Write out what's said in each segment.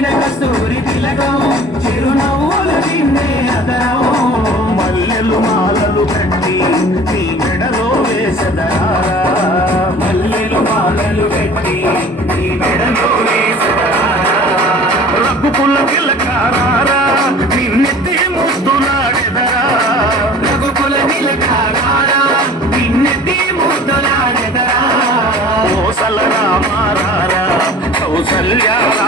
నుదిటిన కస్తూరి తిలకం చిరునవ్వులు తిందే అదరం మల్లెలు మాలలు కట్టి నీ మెడలో వేసదరారా మల్లెలు మాలలు కట్టి నీ మెడలో వేసరా రఘుకుల తిలకారారా నిన్నెత్తి ముద్దులాడెదరా రఘుకుల తిలకారా నిన్నెత్తి ముద్దులాడెదరా కోసల రామారారా కౌసల్యారా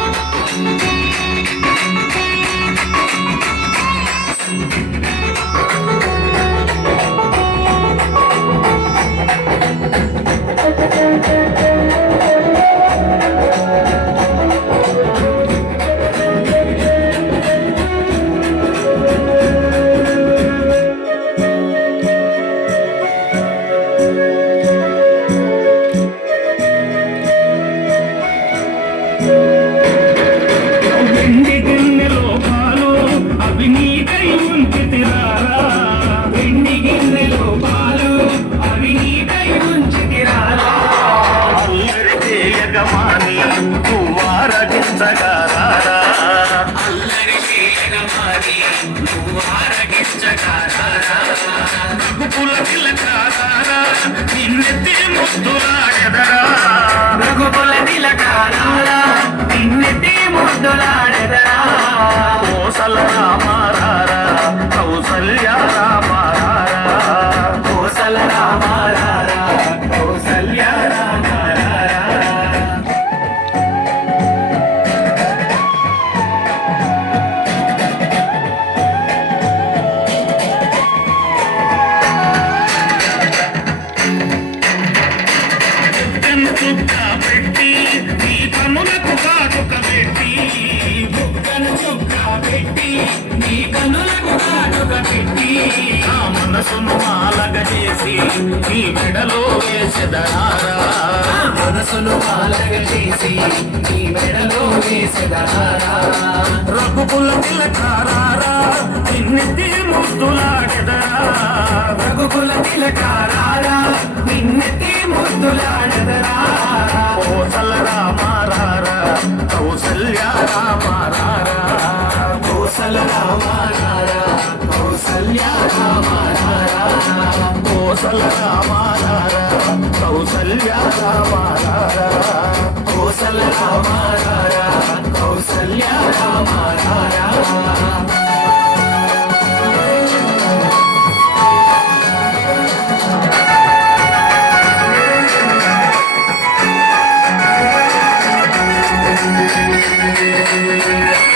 Anna Marie. Ooh, బుగ్గను పెట్టి నీ కాటుక పెట్టి బుగ్గను చుక్క పెట్టి నీ కన్నులకు కాటుక పెట్టి నా మనసును మాలగ చేసి నీ మెడలో వేసెదరారా మనసును మాలగ చేసి నీ మెడలో వేసెదరారా రఘుకుల తిలకారారా నిన్నెత్తి రఘుకుల తిలకారారా నిన్నెత్తి ముద్దులాడెదరా కోసల రామారారా కౌసల్య రామారారా కోసల రామారారా కౌసల్య రామారారా కోసల రామారారా కౌసల్య రామారారా కోసల రామారారా కౌసల్య రామారారా Música